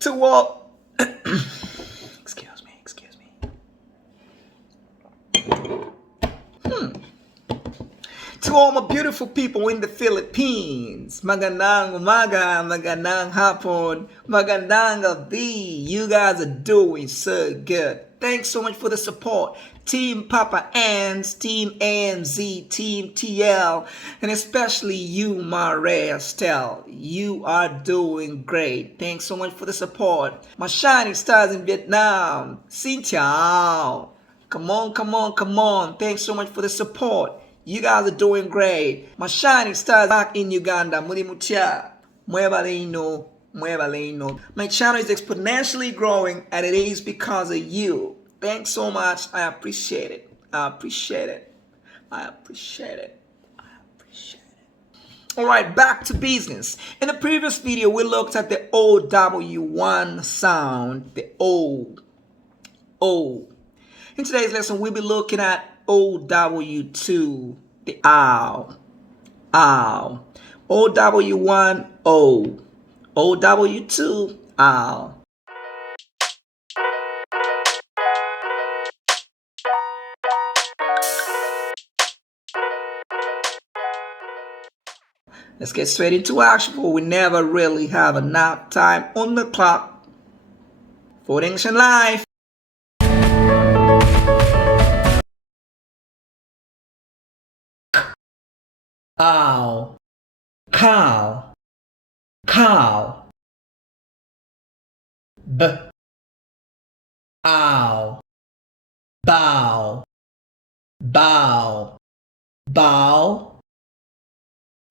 To all excuse me. To all my beautiful people in the Philippines, magandang umaga, magandang hapon, magandang gabi. You guys are doing so good. Thanks so much for the support. Team Papa Ans, Team AMZ, Team TL, and especially you, my rare Stell. You are doing great. Thanks so much for the support. My shining stars in Vietnam, Xin chào. Come on. Thanks so much for the support. You guys are doing great. My shining stars back in Uganda. Muli mucha. Muevalino. My channel is exponentially growing, and it is because of you. Thanks so much. I appreciate it. Alright, back to business. In the previous video, we looked at the OW1 sound, the O. In today's lesson, we'll be looking at OW2, the ow. OW1, O. OW2, ow. Let's get straight into action, for we never really have enough time on the clock. FoodEnglish&Life. Ow. Cow. B. Ow. Bow.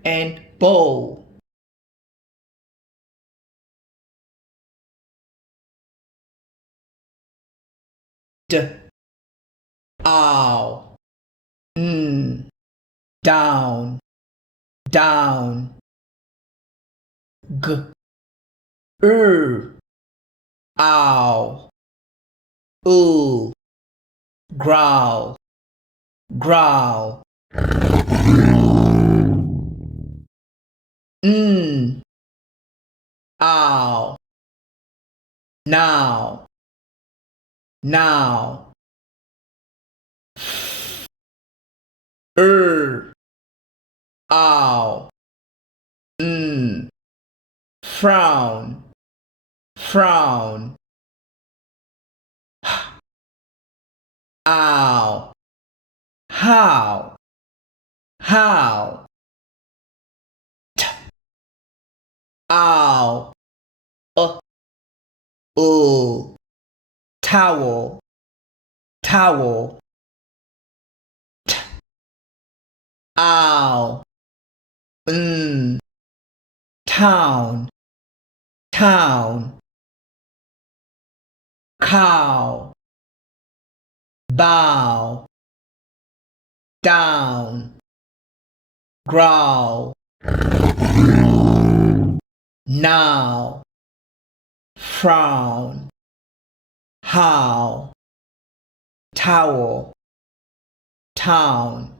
And bow. D. Ow. Down. G. Ow. Ooh. Growl. Ow. Now. Ow. Frown. Ow. How. T. Ow. Towel. T. Ow. Town. Cow. Bow. Down. Growl. Now. Frown. How. Towel. Town.